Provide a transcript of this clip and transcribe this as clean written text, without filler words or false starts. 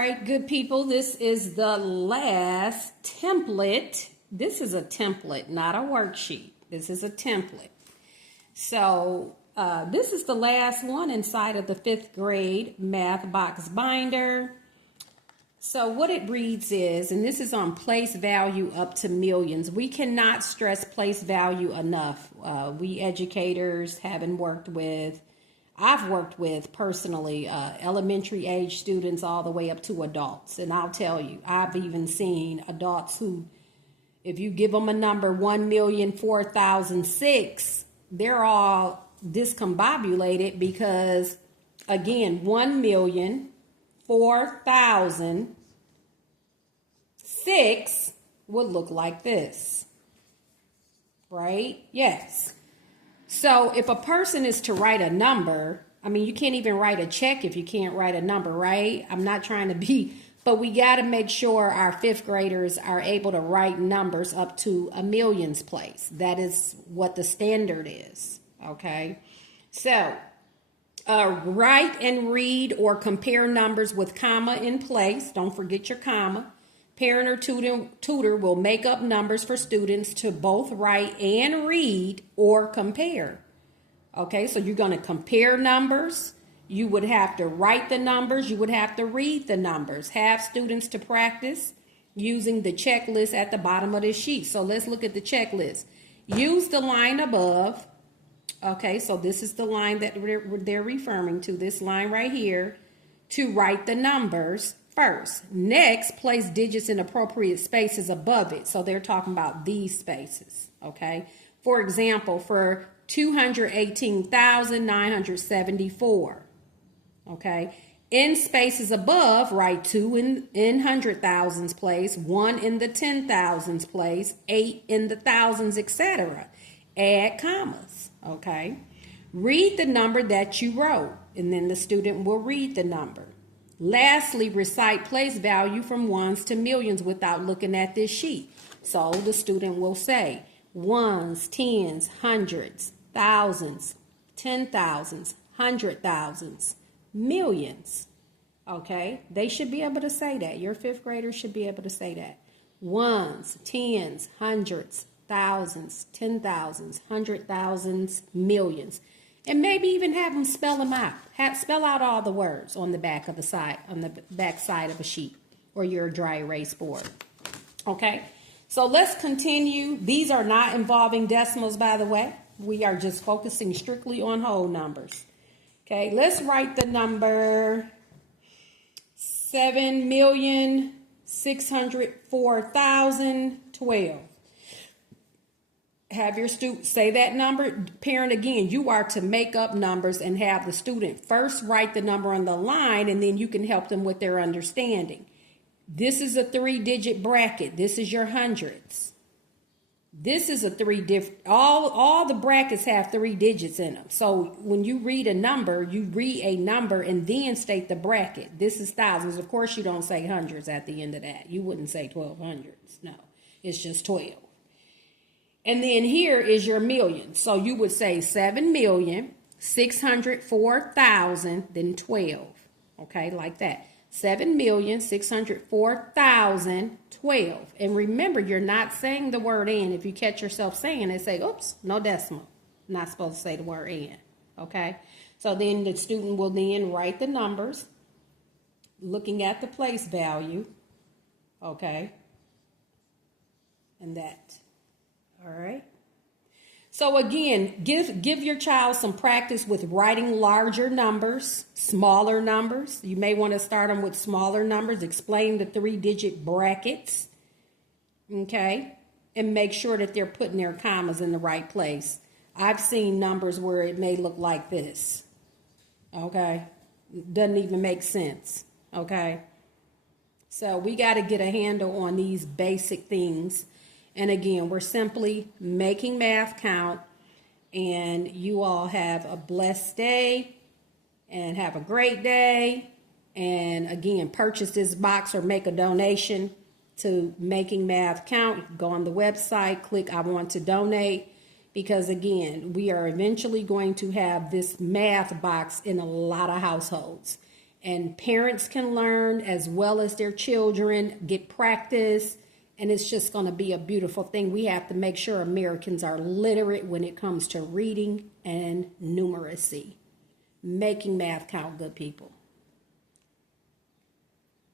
right, good people, this is the last template. This is a template, not a worksheet. This is a template. So this is the last one inside of the 5th grade math box binder. So what it reads is, and this is on place value up to millions. We cannot stress place value enough. We educators I've worked with personally elementary age students all the way up to adults. And I'll tell you, I've even seen adults who, if you give them a number 1,004,006, they're all discombobulated because, again, 1,004,006 would look like this, right? Yes. So if a person is to write a number, I mean, you can't even write a check if you can't write a number, right? I'm not trying to be, but we got to make sure our 5th graders are able to write numbers up to a millions place. That is what the standard is, okay? So write and read or compare numbers with comma in place. Don't forget your comma. Parent or tutor will make up numbers for students to both write and read or compare. Okay, so you're going to compare numbers. You would have to write the numbers. You would have to read the numbers. Have students to practice using the checklist at the bottom of this sheet. So let's look at the checklist. Use the line above. Okay, so this is the line that they're referring to, this line right here, to write the numbers first. Next, place digits in appropriate spaces above it. So they're talking about these spaces, okay? For example, for 218,974, okay? In spaces above, write 2 in hundred thousands place, 1 in the 10,000s place, 8 in the thousands, etc. Add commas, okay? Read the number that you wrote, and then the student will read the number. Lastly, recite place value from ones to millions without looking at this sheet. So the student will say ones, tens, hundreds, thousands, 10,000s, 100,000s, millions. Okay, they should be able to say that. Your 5th graders should be able to say that. Ones, tens, hundreds, thousands, 10,000s, 100,000s, millions. And maybe even have them spell them out. Spell out all the words on the back of the back side of a sheet or your dry erase board. Okay, so let's continue. These are not involving decimals, by the way. We are just focusing strictly on whole numbers. Okay, let's write the number 7,604,012. Have your student say that number. Parent, again, you are to make up numbers and have the student first write the number on the line, and then you can help them with their understanding. This is a 3-digit bracket. This is your hundreds. This is a all the brackets have 3 digits in them. So when you read a number, you read a number and then state the bracket. This is thousands. Of course, you don't say hundreds at the end of that. You wouldn't say 1,200s. No, it's just 12. And then here is your million. So you would say 7,604,000, then 12. Okay, like that. 7,604,012. And remember, you're not saying the word "and." If you catch yourself saying it, say, oops, no decimal. Not supposed to say the word "and." Okay, so then the student will then write the numbers, looking at the place value. Okay, and that. All right. So again, give your child some practice with writing larger numbers, smaller numbers. You may want to start them with smaller numbers. Explain the 3-digit brackets. Okay. And make sure that they're putting their commas in the right place. I've seen numbers where it may look like this. Okay. Doesn't even make sense. Okay. So we got to get a handle on these basic things. And again, we're simply making math count. And you all have a blessed day and have a great day. And again, purchase this box or make a donation to Making Math Count. Go on the website, click I want to donate. Because again, we are eventually going to have this math box in a lot of households. and parents can learn as well as their children, get practice, and it's just going to be a beautiful thing. We have to make sure Americans are literate when it comes to reading and numeracy. Making math count, good people.